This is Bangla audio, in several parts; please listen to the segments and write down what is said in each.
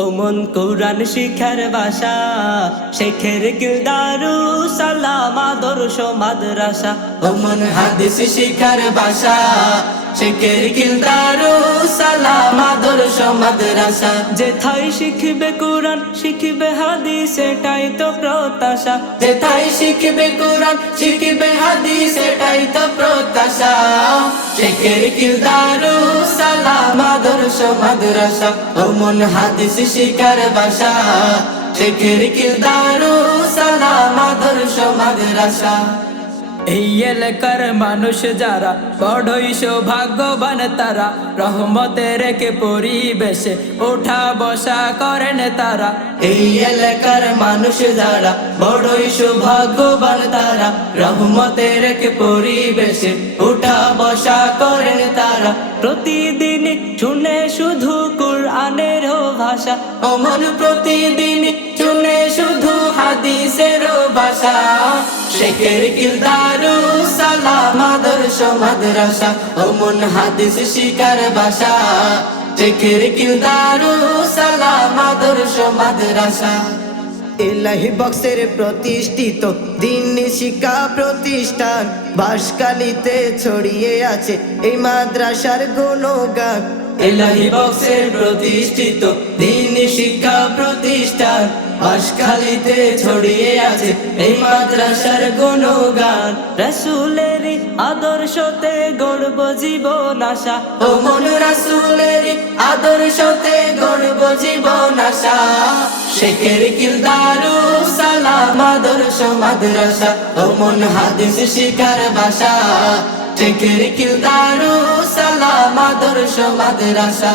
ও মন কোরআন শিখার ভাষা, শেখের কিলদারু সালাম আদর্শ মাদ্রাসা। ও মন হাদিস শিখার ভাষা, শেখের কিলদারু সালাম আদর্শ মাদ্রাসা। যেথায় শিখবে কোরআন শিখবে হাদিস এটাই তো প্রত্যাশা। যেথায় শিখবে কোরআন শিখবে হাদিস এটাই তো প্রত্যাশা। শেখের কিলদারু সালাম আদর্শ মাদ্রাসা। ও মন হাদিস শিখার ভাষা, শেখের কিলদারু সালাম আদর্শ মাদ্রাসা। এই এলাকার মানুষ যারা বড়ই সৌভাগ্যবান তারা, রহমতের কে পরিবেশে ওঠা বসা করেন তারা। এই এলাকার মানুষ যারা বড়ই সৌভাগ্যবান তারা, রহমতের কে পরিবেশে ওঠা বসা করেন তারা। প্রতিদিন শুনে শুধু কুরআনের ভাষা, ও মন প্রতিদিন শুনে শুধু হাদিসের ভাষা। শেখের কিলদারু সালাম আদর্শ মাদ্রাসা। ও মন হাদিস শিখার ভাষা, শেখের কিলদারু সালাম আদর্শ মাদ্রাসা। এলাহি বক্সের প্রতিষ্ঠিত দ্বীনি শিক্ষা প্রতিষ্ঠান, বাঁশখালীতে ছড়িয়ে আছে এই মাদ্রাসার গুণগান। এলাহি বক্সের প্রতিষ্ঠিত দ্বীনি শিক্ষা প্রতিষ্ঠান, বাঁশখালীতে ছড়িয়ে আছে এই মাদ্রাসার গুণগান। রাসূলের আদর্শতে গড়ব জীবন আশা, ও মন রাসূলের আদর্শতে গড়ব জীবন আশা। শেখের কিলদারু সালাম আদর্শ মাদ্রাসা। ও মন হাদিস শিখার ভাষা, শেখের কিলদারু সালাম আদর্শ মাদ্রাসা।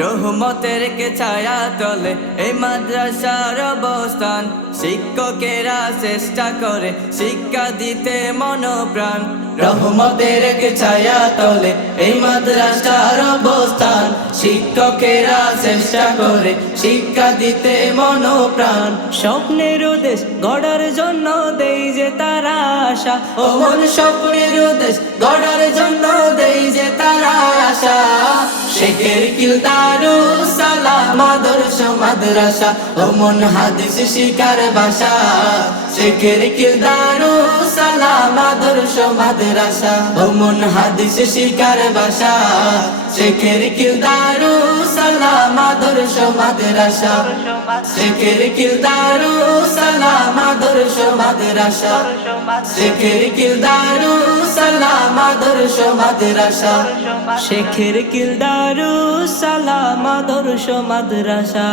রহমতের কে ছায়া তলে এই মাদ্রাসার অবস্থান, শিক্ষকেরা চেষ্টা করে শিক্ষা দিতে মনোপ্রাণ। রহমতের কে ছায়া তলে এই মাদ্রাসার অবস্থান, শিক্ষকেরা চেষ্টা করে শিক্ষা দিতে মনোপ্রাণ। স্বপ্নের দেশ গড়ার জন্য দেই যে তারা আশা, ও মন স্বপ্নের দেশ গড়ার জন্য দেই যে তারা আশা। শেখের কিলদারু সালাম আদর্শ মাদ্রাসা। ও মন হাদিস শিখার ভাষা, শেখের কিলদারু সালাম আদর্শ মাদ্রাসা। ও মন হাদিস শিখার ভাষা, শেখের কিলদারু সালাম আদর্শ মাদ্রাসা। শেখের কিলদারু সালাম আদর্শ মাদ্রাসা। শেখের কিলদারু সালাম আদর্শ মাদ্রাসা। শেখের কিলদারু সালাম আদর্শ মাদ্রাসা।